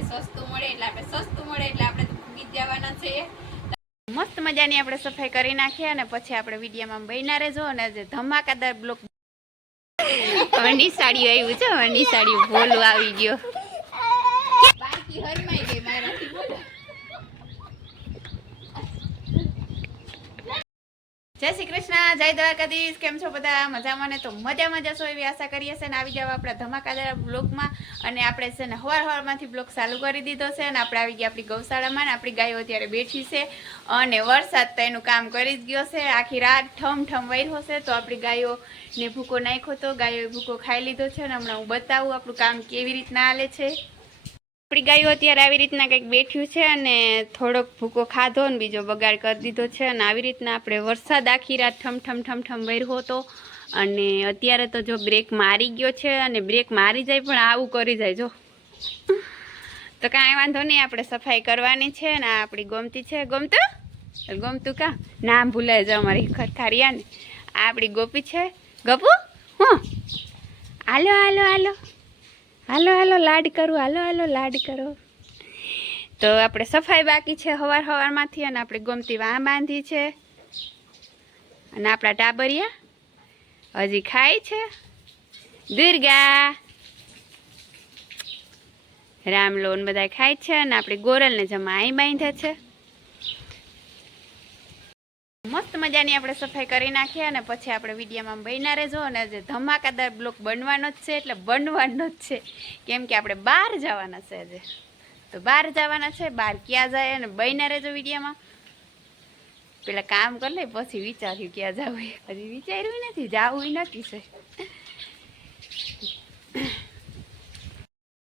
આપણે સસ્તું મળે એટલે આપણે સસ્તું મળે એટલે આપણે ભૂગી જવાના છે. મસ્ત મજાની આપણે સફાઈ કરી નાખીએ અને પછી આપણે વિડીયોમાં બન્યા રહેજો અને જે ધમાકાદાર બ્લોક હવે સાડી આવ્યું છે હવે સાડી ભોલું આવી ગયો. બાકી હરમાઈ ગઈ મારાથી બોલો જય શ્રી કૃષ્ણ, જય દ્વારકાધીશ. કેમ છો બધા? મજામાં ને? તો મજા મજા છો એવી આશા કરીએ છે ને આવી જાવ આપણા ધમાકાદાર બ્લોગમાં. અને આપણે છે ને હવાર હવારમાંથી બ્લોગ ચાલુ કરી દીધો છે અને આપણે આવી ગયા આપણી ગૌશાળામાં ને આપણી ગાયો અત્યારે બેઠી છે. અને વરસાદ તો એનું કામ કરી જ ગયો છે. આખી રાત ઠમ ઠમ વહ્યો છે તો આપણી ગાયોને ભૂકો નાખ્યો તો ગાયોએ ભૂકો ખાઈ લીધો છે અને હમણાં હું બતાવું આપણું કામ કેવી રીતના હાલે છે. આપણી ગાયો અત્યારે આવી રીતના કંઈક બેઠ્યું છે અને થોડોક ભૂકો ખાધો ને બીજો બગાડ કરી દીધો છે અને આવી રીતના આપણે વરસાદ આખી રાત ઠમ ઠમ ઠમ ઠમ વર્યો હતો. અને અત્યારે તો જો બ્રેક મારી ગયો છે અને બ્રેક મારી જાય પણ આવું કરી જાય જો. તો કાંઈ વાંધો નહીં, આપણે સફાઈ કરવાની છે ને આ આપણી ગમતી છે. ગમતું? ગમતું કા? નામ ભૂલાય છે અમારી ખથારિયા ને આ આપણી ગોપી છે. ગપુ? હું? હાલો હાલો હાલો. હાલો હાલો, લાડ કરું, હાલો હાલો, લાડ કરો. તો આપણે સફાઈ બાકી છે હવાર હવારમાંથી અને આપણે ગમતી વાહ બાંધી છે. અને આપણા ટાબરિયા હજી ખાય છે. દુર્ગા. રામલોન બધા ખાય છે અને આપણી ગોરલને જમા અહીં બાંધે છે. મસ્ત મજાની આપણે સફાઈ કરી નાખીએ અને પછી આપણે વિડીયામાં બન્યા રહેજો. અને આજે ધમાકાદાર બ્લોક બનવાનો જ છે, એટલે બનવાનો જ છે. કેમ કે આપણે બહાર જવાના છે આજે. તો બહાર જવાના છે, બહાર ક્યાં જાય અને બન્યા રહેજો વિડીયામાં. પેલા કામ કરી લે, પછી વિચાર્યું ક્યાં જવું હજી વિચાર્યું નથી જવું નથી છે.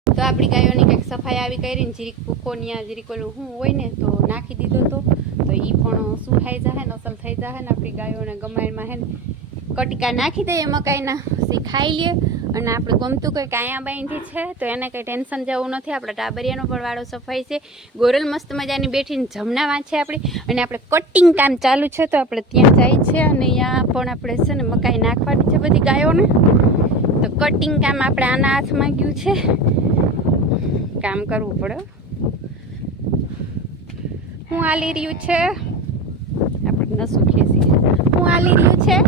તો આપણી ગાયોની સફાઈ આવી કરીને જીરીક ભૂકો ત્યાં જીરીક ઓલું હું હોય ને તો નાખી દીધો તો તો એ પણ સુહાઈ જાય ને અસલ થઈ જાય ને આપણી ગાયોને ગમાયણમાં હે ને. કટકા નાખી દઈએ મકાઈના, પછી ખાઈ લઈએ અને આપણે ગમતું કંઈ કાયા બાંધી છે તો એને કંઈ ટેન્શન જવું નથી. આપણે ટાબરિયાનો પણ વાળો સફાઈ છે. ગોરલ મસ્ત મજાની બેઠીને જમના વાંચે આપણી. અને આપણે કટિંગ કામ ચાલુ છે તો આપણે ત્યાં જાય છે અને ત્યાં પણ આપણે છે ને મકાઈ નાખવાની છે બધી ગાયોને. તો કટિંગ કામ આપણે આના હાથમાં ગયું છે. કામ કરવું પડે. હું આલી રહ્યું છે. આપણે નસું છીએ. હું આલી રહ્યું છે.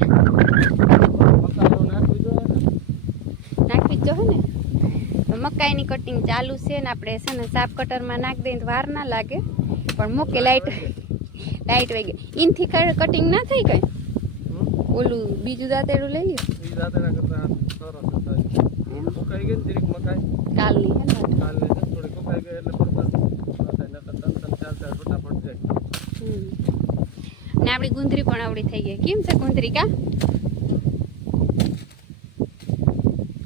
નાખવી જ જો ને. મકાઈની કટિંગ ચાલુ છે ને આપણે છે ને સાપ કટરમાં નાખી દઈએ તો વાર ના લાગે. પણ મૂકે લાઈટ લાઈટ વહી ગઈ. ઇનથી કટિંગ ના થઈ કઈ ઓલું બીજું દાંતેડું લઈ લ્યો. કાલની હે ને હમ. ને આપણી ગુંદરી પણ આવડી થઈ ગઈ. કેમ છે ગુંદરી કા?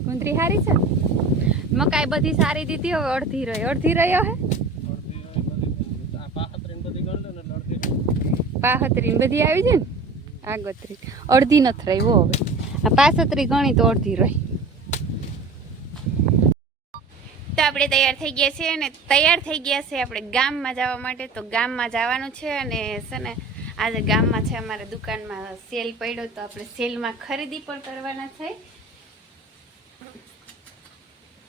ગુંદરી સારી છે? મકાઈ બધી સારી દીધી, હવે અડધી રહી. અડધી રહ્યો હે પાહતરી બધી આવી છે ને? આગોતરી. અડધી નથી રહી, હો હવે. આ પાસતરી ગણી તો અડધી રહી તો આપણે તૈયાર થઈ ગયા છીએ અને તૈયાર થઈ ગયા છે આપણે ગામમાં જવા માટે. તો ગામમાં જવાનું છે અને છે ને આજે ગામમાં છે અમારા દુકાનમાં સેલ પડ્યો તો આપણે સેલમાં ખરીદી પણ કરવાના છે.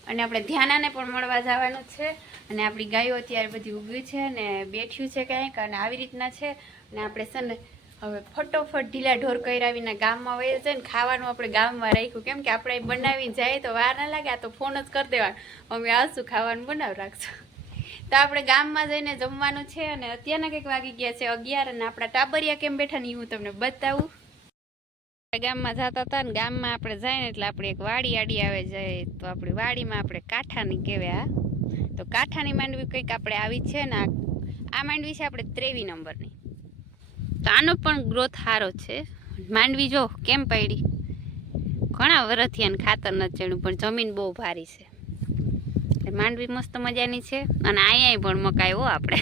અને આપણે ધ્યાનાને પણ મળવા જવાનું છે. અને આપણી ગાયો અત્યારે બધી ઊભી છે અને બેઠ્યું છે કંઈક અને આવી રીતના છે. અને આપણે છે ને હવે ફટોફટ ઢીલા ઢોર કરાવીને ગામમાં વહી છે ને ખાવાનું આપણે ગામમાં રાખ્યું. કેમ કે આપણે બનાવીને જાય તો વાર ના લાગે, આ તો ફોન જ કરી દેવાનો. અમે આવશું ખાવાનું બનાવ રાખશું. તો આપણે ગામમાં જઈને જમવાનું છે અને અત્યારના કંઈક વાગી ગયા છે અગિયાર અને આપણા ટાબરિયા કેમ બેઠા ને હું તમને બતાવું. ગામમાં જતા હતા ને ગામમાં આપણે જાય ને એટલે આપણે એક વાડી આડી આવે જાય તો આપણી વાડીમાં આપણે કાંઠાની કહેવાય આ. તો કાંઠાની માંડવી કંઈક આપણે આવી છે ને આ- આ માંડવી છે આપણે ત્રેવી નંબરની. તો આનો પણ ગ્રોથ સારો છે. માંડવી જો કેમ પડી? ઘણા વરસથી આને ખાતર નથી ચડ્યું, પણ જમીન બહુ ભારી છે. માંડવી મસ્ત મજાની છે અને અહીંયા પણ મકાઈ હો આપણે.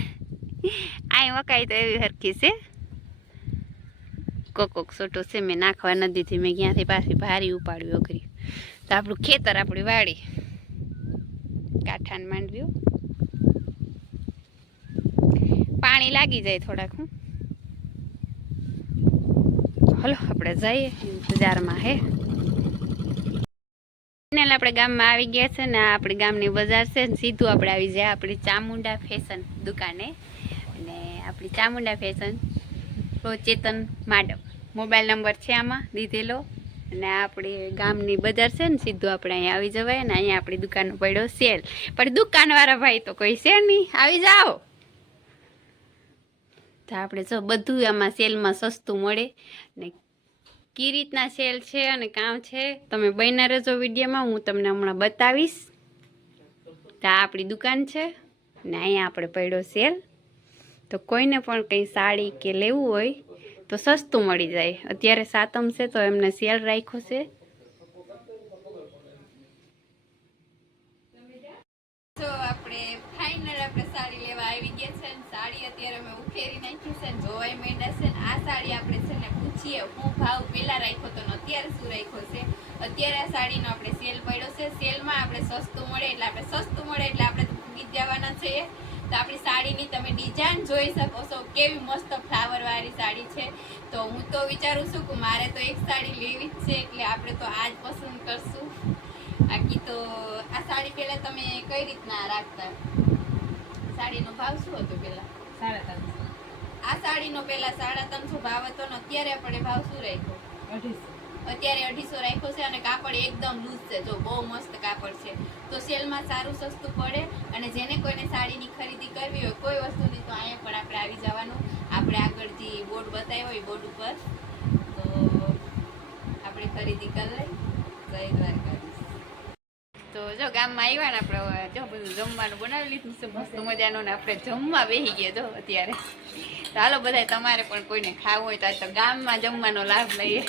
અહીં મકાઈ તો એવી હરખી છે. કોક કોક સોટો છે, મેં નાખવા નદીથી મેં ક્યાંથી પાછી ભારી ઉપાડ્યું અઘરી. તો આપણું ખેતર આપણી વાડી. કાંઠાને માંડવ્યું પાણી લાગી જાય થોડાક હું હલો આપણે જઈએ બજારમાં, હે? ફાઇનલ આપણે ગામમાં આવી ગયા છે ને આપણી ગામની બજાર છે સીધું આપણે આવી જાય આપણી ચામુંડા ફેશન દુકાને. અને આપણી Chamunda fashion Chetan Madam. Mobile number છે આમાં, દીધેલો. અને આપણી ગામની બજાર છે ને, સીધું આપણે અહીંયા આવી જવાય ને, અહીંયા આપણી દુકાનનો પડ્યો સેલ. પણ દુકાનવાળા ભાઈ તો કોઈ છે નહીં. આવી જાઓ. તો આપણે જો બધું આમાં સેલમાં સસ્તું મળે. ને કઈ રીતના સેલ છે અને કામ છે, તમે બન્યા રહેજો વિડીયોમાં, હું તમને હમણાં બતાવીશ. તો આ આપણી દુકાન છે, ને અહીંયા આપણે પડ્યો સેલ. તો કોઈને પણ કંઈ સાડી કે લેવું હોય, તો સસ્તું મળી જાય. અત્યારે સાતમ છે, તો એમને સેલ રાખ્યો છે તો આપણે ફાઇનલ આપણે સાડી લેવા આવી ગયા છે ને સાડી અત્યારે અમે ઉખેરી નાખી છે ને જોવાય માંડ્યા છે ને આ સાડી આપણે છે ને પૂછીએ. હું ભાવ પહેલા રાખ્યો તો અત્યારે શું રાખ્યો છે? અત્યારે આ સાડીનો આપણે સેલ પડ્યો છે. સેલમાં આપણે સસ્તું મળે એટલે આપણે સસ્તું મળે એટલે આપણે ભૂગી જવાના છીએ. તો આપણી સાડીની તમે ડિઝાઇન જોઈ શકો છો કેવી મસ્ત ફ્લાવર વાળી સાડી છે. તો હું તો વિચારું છું કે મારે તો એક સાડી લેવી જ છે એટલે આપણે તો આ જ પસંદ કરશું. બાકી તો આ સાડી પહેલાં તમે કઈ રીતના રાખતા? સાડીનો ભાવ શું હતો પેલા? સાડા ત્રણસો. આ સાડીનો પેલા સાડા ત્રણસો ભાવ હતો ને અત્યારે આપણે ભાવ શું રાખ્યો? અઢીસો. અત્યારે અઢીસો રાખ્યો છે અને કાપડ એકદમ લૂઝ છે. જો બહુ મસ્ત કાપડ છે. તો સેલમાં સારું સસ્તું પડે અને જેને કોઈને સાડીની ખરીદી કરવી હોય કોઈ વસ્તુની તો અહીંયા પણ આપણે આવી જવાનું. આપણે આગળ જે બોર્ડ બતાવ્યો હોય બોર્ડ ઉપર. તો આપણે ખરીદી કરી લઈ જય દ્વારકાધીશ. તો જો ગામમાં આવ્યા ને આપણે જો બધું જમવાનું બનાવી લીધું છે, મસ્ત મજાનું ને આપણે જમવા બેસી ગયા જો અત્યારે. તો હાલો બધા તમારે પણ કોઈને ખાવું હોય તો આજ તો ગામમાં જમવાનો લાભ લઈએ.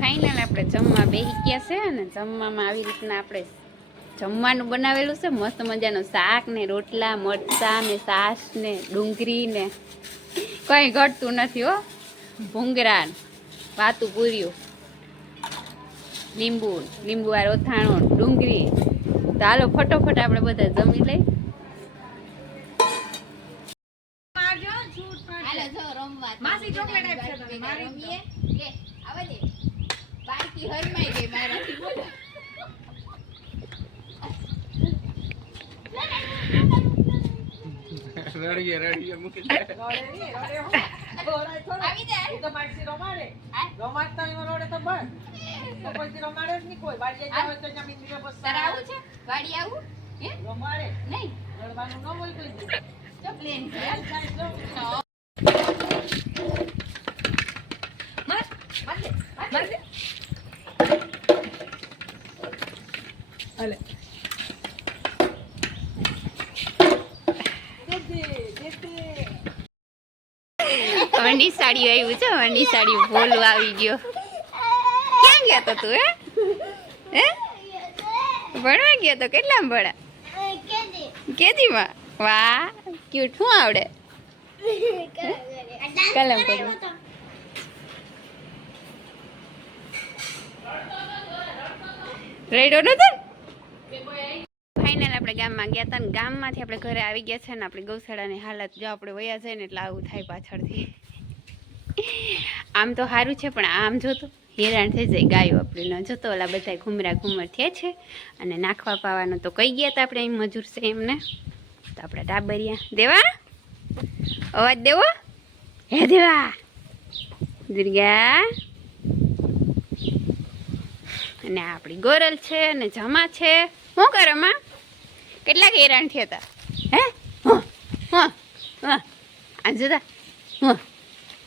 ફાઇનલ આપણે જમવા બેસી ગયા છે અને જમવામાં આવી રીતના આપણે જમવાનું બનાવેલું છે, મસ્ત મજાનું શાક ને રોટલા, મરચા ને સાસ ને ડુંગળી ને કંઈ ઘટતું નથી હો. ભૂંગરા વાતું પૂર્યું. લીંબુ લીંબુ આ રોથાણું ડુંગળી તો હાલો ફટોફટ આપણે બધા જમી લઈ હાલો જો રમવા માસી ચોકલેટ આપશે તને, મારી લે આવા દે બાળકી હરમાઈ ગઈ મારાથી બોલો રડીએ રડીએ મૂકી દે રોડે નહીં, રોડે હું. રોડે થોડો. આવી જાય તો રમાડે. રમાડતા એમાં રોડે તો બસ. તો પછી જ નહીં કોઈ. વાડીએ જાવ હોય તો અહીંયા મીંડવે આવું છે વાડી આવું હે રમાડે. નહીં રડવાનું ન હોય કોઈ દી. તો પ્લેન છે ચાલ, ચાલ, જો. માર માર દે માર દે હાલે. દે દે, દે દે. વંડી સાડી આવ્યું છે વંડી સાડી બોલું આવી ગયો ગયા તો, હે? હે? ભણવા ગયો તો કેટલામાં ભણા કેજીમાં વાહ ક્યુટ શું આવડે? કલમ કર્યું રેડો નતો ફાઇનલ આપણે ગામમાં ગયા હતા ને ગામમાંથી આપણે ઘરે આવી ગયા છે ને આપણી ગૌશાળાની હાલત જો આપણે વયા જાય ને એટલે આવું થાય પાછળથી. આમ તો સારું છે, પણ આમ જો તો હેરાન થઈ જાય ગાયો આપણે ન જોતો, ઓલા બધા ઘુમરા ઘુમર થયા છે. અને નાખવા પાવાનું તો કઈ ગયા હતા આપણે અહીં મજૂર છે એમને. તો આપણે ડાબરિયા. દેવા? અવાજ દેવો? હે દેવા? દુર્ગા અને આપણી ગોરલ છે અને જમા છે. શું કરે, માં? કેટલાક હેરાન થયા હતા હે? આ જોતા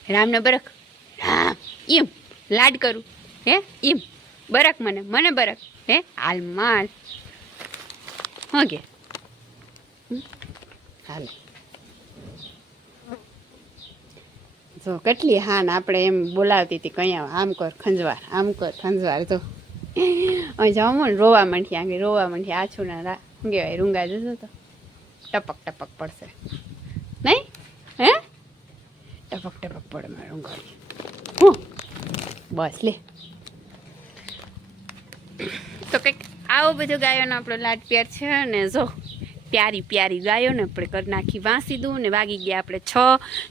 રામને બરક રામ. એમ. લાડ કરું, હે? એમ બરક મને મને બરક, હે? હાલ માલ. હો કે હમ? હાલ. જો, કેટલી હાન આપણે એમ બોલાવતી હતી કયા આમ કર ખંજવાર આમ કર ખંજવાર જો. અહીં ને રોવા માંડી આગળ રોવા માંડી આછું ના રા કહેવાય, રૂંગા જજો તો. ટપક ટપક પડશે નહીં હે ટપક ટપક પડે મારે રૂંગાડી હું બસ, લે. તો કંઈક આવો બધો ગાયોનો આપણો લાડ પ્યાર છે અને જો, પ્યારી પ્યારી ગાયોને આપણે કરી નાખી વાંસી દઉં ને વાગી ગયા આપણે છ,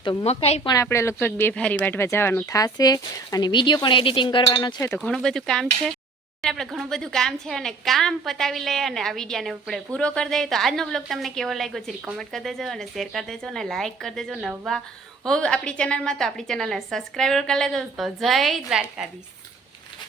તો મકાઈ પણ આપણે લગભગ બે ભારી વાઢવા જવાનું થશે. અને વીડિયો પણ એડિટિંગ કરવાનો છે, તો ઘણું બધું કામ છે. આપણે ઘણું બધું કામ છે અને કામ પતાવી લઈએ અને આ વિડીયાને આપણે પૂરો કરી દઈએ. તો આજનો બ્લોગ તમને કેવો લાગ્યો છે કોમેન્ટ કરી દેજો અને શેર કરી દેજો અને લાઇક કરી દેજો નવા હોવ આપણી ચેનલમાં તો આપણી ચેનલને સબસ્ક્રાઈબર કરી લેજો તો જય દ્વારકાધીશ.